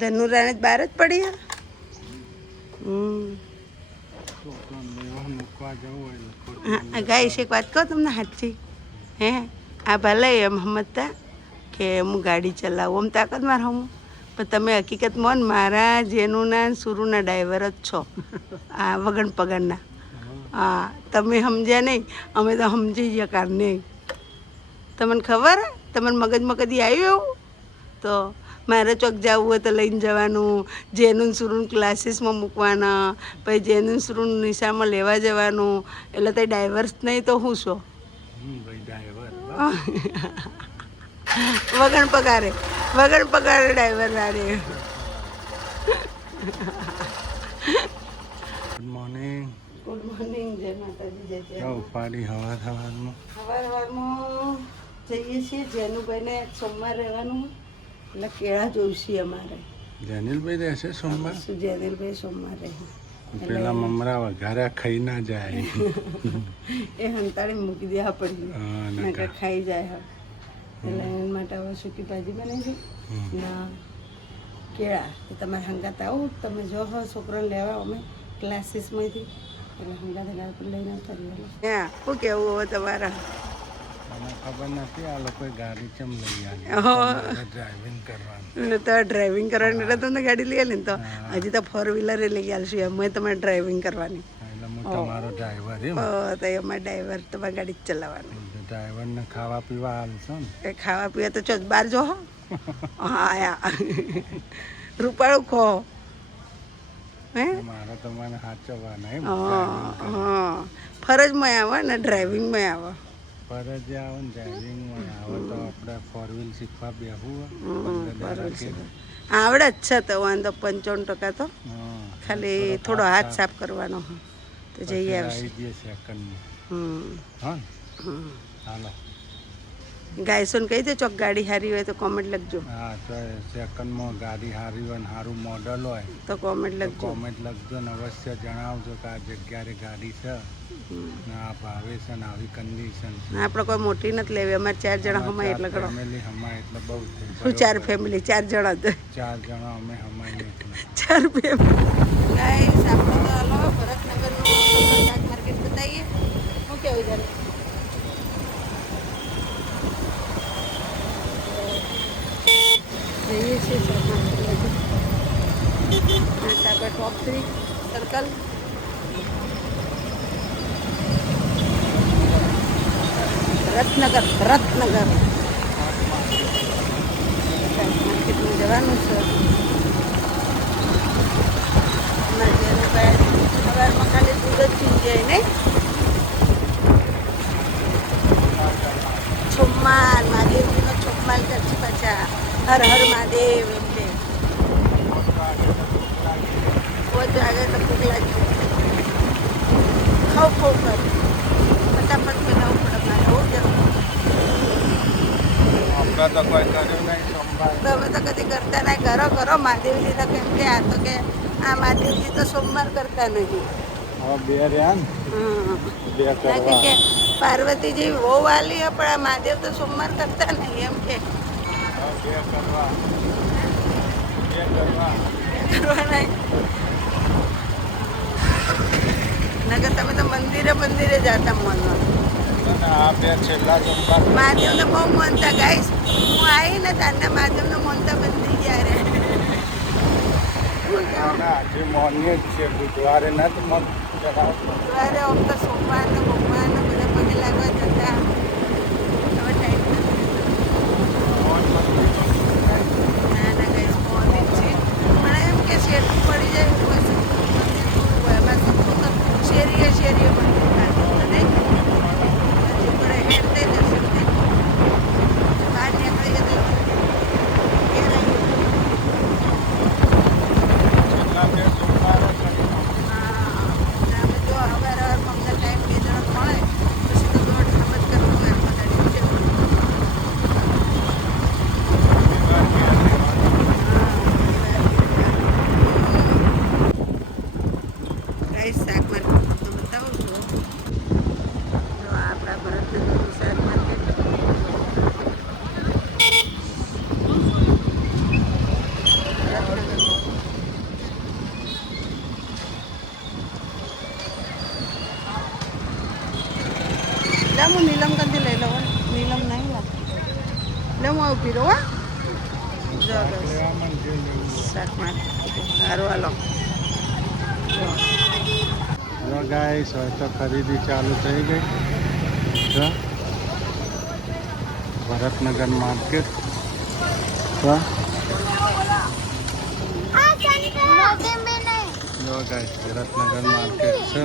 ધનુરાને બહાર જ પડી ગાઈશ એક વાત કહું તમને સાચી હે આ ભલે એમ સમજતા કે હું ગાડી ચલાવું આમ તાકાતમાં રહું પણ તમે હકીકતમાં મારા જેનુના સુરુના ડ્રાઈવર જ છો આ વગણ પગડના હા તમે સમજ્યા નહીં અમે તો સમજી ગયા કાર નહીં તમને ખબર તમને મગજમાં કદી આવ્યું એવું તો મારે ચોક જવું હોય તો લઈને જવાનું જેનું સુરું ક્લાસીસમાં મૂકવાના પછી જેનું સુરું નિશામાં લેવા જવાનું એટલે તે ડાયવર્સ નહીં તો હું છો વગણ પગારે ડ્રાઈવર રારે ગુડ મોર્નિંગ જય માતાજી જય જય ઉપાડી સવારમાં જઈએ છીએ જેનુભાઈને સોમવાર રહેવાનું એટલે કેળા જોઈશે અમારે જેનિલભાઈ રહેશે સોમવાર જેનિલભાઈ સોમવાર રહે પેલા મમરા વઘાર્યા ખાઈ ના જાય એ હંતાળી મૂકી દેવા પડી નકર ખાઈ જાય એટલે એના માટે હવે સૂકી ભાજી બનાવી છે ના કેળા તો તમારે હંગાત આવો તમે જો હો છોકરાને લેવા અમે ક્લાસીસમાંથી એટલે હંગાત લઈને આવતા હા શું કેવું હવે તમારા મને ખબર નથી આ લોકો ગાડી ચમ લઈ આવી ડ્રાઇવિંગ કરવાનું તો ડ્રાઇવિંગ કરવાની એટલે તમને ગાડી લઈ આલી ને તો હજી તો ફોર વ્હીલરે લઈ આવીશું અમે તમારે ડ્રાઇવિંગ કરવાની એટલે હું તમારો ડ્રાઈવર તો અમારે ડ્રાઈવર તમારે ગાડી જ ચલાવવાની ડ્રાઈવરને ખાવા પીવા હાલશો ને એ ખાવા પીવા તો ચોથ બહાર જો હા રૂપાળું ખો હે મારે તમારે સાચવવાના હા ફરજમાં આવે ને ડ્રાઇવિંગમાં આવે ફરજ આવે ને ડ્રાઇવિંગમાં આવે તો આપણે ફોર વ્હીલ શીખવા બેહવું આવડે જ છે તો વાંધો 55% તો ખાલી થોડો હાથ સાફ કરવાનો તો જઈ આવશે સેકન્ડમાં હાલો ગાયસોને કહી દે ચોક ગાડી સારી હોય તો કોમેન્ટ લખજો હા તો સેકન્ડમાં ગાડી સારી હોય ને સારું મોડલ હોય તો કોમેન્ટ લખજો ને અવશ્ય જણાવજો કે આ જગ્યાએ ગાડી છે ને આ ભાવે છે ને આવી કન્ડિશન છે આપણે કોઈ મોટી નથી લેવી અમારે 4 જણા હમાય એટલે ગણો ફેમિલી હમાય એટલે બહુ શું 4 ફેમિલી 4 જણા જ 4 જણા અમે હમાય એટલે 4 ફેમિલી ગાઈસ આપણે તો હાલો ભરતનગરનું શાક માર્કેટ બતાવીએ શું કેવું જાણે જઈએ છીએ આપણે ટોપ 3 સર્કલ રત્નગર માર્કેટમાં જવાનું છે સવારમાં ખાલી દૂધ જ પી જાય ને છોમ્માલ મહાદેવજીનો છોમ્માલ કરશે પાછા હર હર મહાદેવ એટલે બહુ જ આગળ તો ભૂખ લાગી ખાવ કર ફટાફટ બનાવવું પડે મારે બહુ જરૂર તો કોઈ કર્યું નહીં સોમવાર તમે તો કદી કરતા નહીં કરો મહાદેવજી તો કેમ કે આ તો કે આ મહાદેવજી તો સોમવાર કરતા નહીં હવે બે રહ્યા ને બે કરવા કે પાર્વતીજી બહુ વાલી પણ આ મહાદેવ તો સોમવાર કરતા નહીં એમ કે બે કરવા નહીં નકર તમે તો મંદિરે જતા મનમાં આ બે છેલ્લા સોમવાર મહાદેવને બહુ માનતા ગાઈશ હું આવી ને તારને મહાદેવને માનતા બંધ થઈ ગયા રે આજે મોર્નિંગ જ છે બુધવારે નથી મત બુધવારે આમ તો સોમવાર ને ભગવાન ને બધા પગે લાગવા જતા હવે ટાઈમ ના ગાઈશ મોર્નિંગ છે પણ એમ કે શેરનું પડી જાય બસ એમાં સપનું તો શેરીએ મંદિર નહીં હેરતે દર્શન બહાર નીકળી જતો એ રહ્યું જો હવે અમને ટાઈમ 2 જણા મળે રહો હા જો guys, લેવામાં જે લેવું શાક માટે સારું હાલો જો ગાઈસ હવે તો ખરીદી ચાલુ થઈ ગઈ જો ભરતનગર માર્કેટ જો ગાઈસ ભરતનગર માર્કેટ છે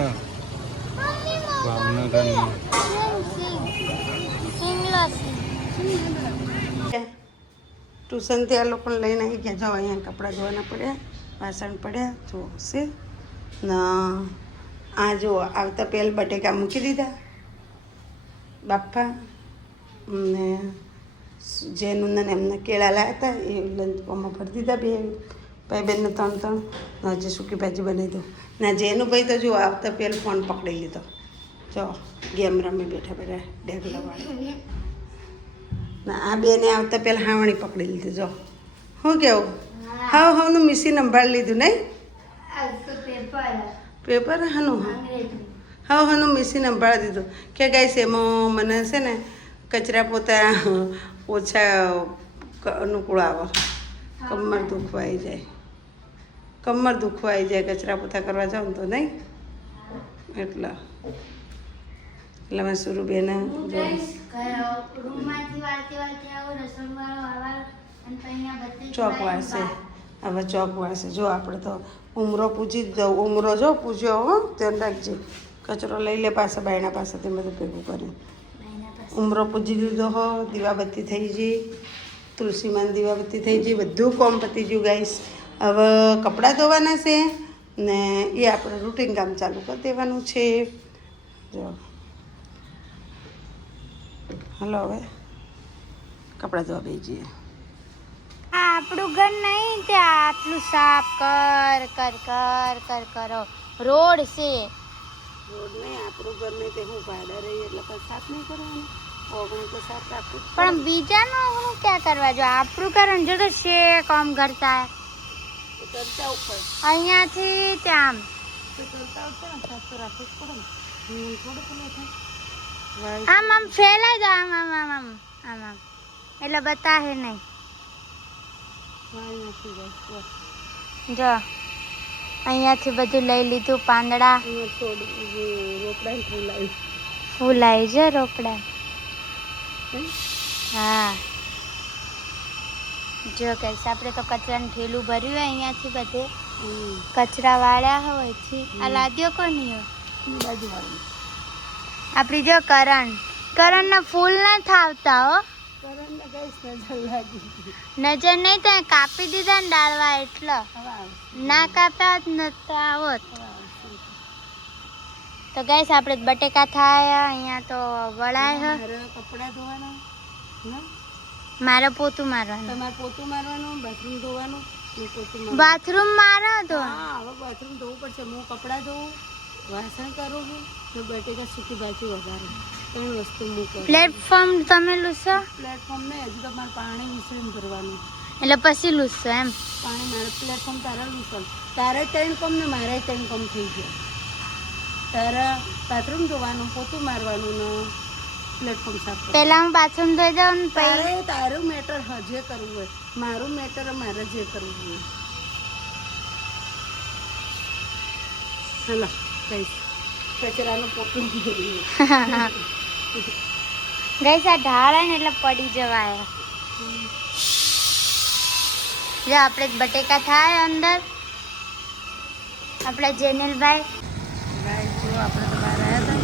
ભાવનગરનું ટ્યુશનથી આ લોકોને લઈને આવી ગયા જાઓ અહીંયા કપડાં ધોવાના પડ્યા વાસણ પડ્યા જો છે ના આ જો આવતા પહેલ બટેકા મૂકી દીધા બાપા ને જેનું ને એમને કેળા લાવ્યા હતા એ લંચ બોક્સમાં ભરી દીધા બે ભાઈ બહેનને 3 હજી સૂકી ભાજી બનાવી દો ના જેનું ભાઈ તો જો આવતા પહેલ ફોન પકડી લીધો જો ગેમ રમી બેઠા બેઠા ડેગલાવાળા ના આ બેને આવતા પહેલાં હાવણી પકડી લીધી જો શું કેવું હાવનું મિશીન સંભાળી લીધું નહીં પેપર હાનું હાનું મિશીન સંભાળી દીધું કે ગાઈસ એમાં મને છે ને કચરા પોતા ઓછા અનુકૂળ આવે કમર દુખવાઈ જાય કચરા પોતા કરવા જાઉં તો નહીં એટલે મેં સુરુબેન ચોક વાળશે હવે ચોક વાળશે જો આપણે તો ઉમરો પૂજી જ દઉં ઉમરો જો પૂજ્યો હો ધ્યાન રાખજે કચરો લઈ લે પાસે બાયણા પાસે તે બધું ભેગું કરી ઉમરો પૂજી દીધો હો દીવાબત્તી થઈ ગઈ તુલસીમાં દીવાબત્તી થઈ ગઈ બધું કોમ પતી ગયું ગાઈસ હવે કપડાં ધોવાના છે ને એ આપણે રૂટીન કામ ચાલુ કરી દેવાનું છે જો હલો હવે કપડાં ધોવા બેસી જઈએ આપણું ઘર નહીં તે આટલું સાફ કર કરો રોડ છે રોડ નહીં આપણું ઘર નહીં તે હું ભાડા રહી એટલે કંઈ સાફ નહીં કરવાનું ઓગણું તો સાફ રાખવું પણ બીજાનું હું ક્યાં કરવા જો આપણું ઘર જો તો છે કામ કરતા કરતા ઉપર અહીંયાથી ત્યાં તો કરતા ઉપર સાફ તો રાખવું જ પડે ને થોડું પેલું થાય આમ ફેલાઈ દો આમ એટલે બતાહે નહીં જો અહીંયાથી બધું લઈ લીધું પાંદડા ફૂલ આવી છે રોપડા હા જો કઈશ આપણે તો કચરાનું ઠેલું ભર્યું હોય અહીંયાથી બધે કચરા વાળ્યા હોય છે આ લાદ્યો કોની હોય બાજુવાળું આપણી જો કરણના ફૂલ ના થાવતા હો કરણને ગાઈસ નજર લાગી નજર નહીં તો કાપી દીધા ને ડાળવા એટલે ના કાપ્યા જ નતા આવત તો ગાઈસ આપણે બટેકા થાય અહીંયા તો વળાય કપડાં ધોવાના મારે પોતું મારવાનું તમારે પોતું મારવાનું બાથરૂમ ધોવાનું બાથરૂમ મારો તો હા હવે બાથરૂમ ધોવું પડશે હું કપડાં ધોવું વાસણ કરું છું ને બટેકા સૂકી ભાજી વઘારું 3 વસ્તુ મૂકો પ્લેટફોર્મ તમે લૂસો પ્લેટફોર્મ ને હજુ તો મારે પાણી વિસરીને ભરવાનું એટલે પછી લૂસો એમ પાણી મારે પ્લેટફોર્મ તારા લૂસલ તારે 3 કમ ને મારે 3 કમ થઈ ગયા તારા બાથરૂમ ધોવાનું પોતું મારવાનું ને પ્લેટફોર્મ સાફ કરવાનું પહેલા હું બાથરૂમ ધોઈ દઉં ને પછી તારું મેટર જે કરવું હોય મારું મેટર મારે જે કરવું હોય હલો કઈ કચરાનું પોતું ગઈ આ ઢાળે ને એટલે પડી જવાય જો આપણે બટેકા થાય અંદર આપણા જેનેલભાઈ ગાય જો આપણે તો બહાર આવ્યા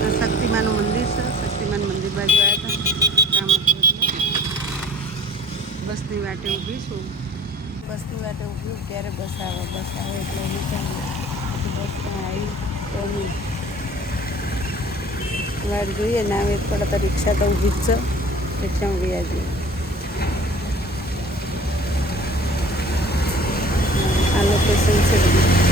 હતા શક્તિમાનું મંદિર છે શક્તિમાન મંદિર બાજુ આવ્યા હતા કામ બસની વાટે ઊભી છું બસની વાટે ઊભી ત્યારે બસ આવે એટલે ઊભી બસમાં આવી તો વાટ જોઈએ ના આવે પડે તો રિક્ષા તો ઊભી જ છે રિક્ષામાં ગયા જઈએ આ લોકેશન છે બધું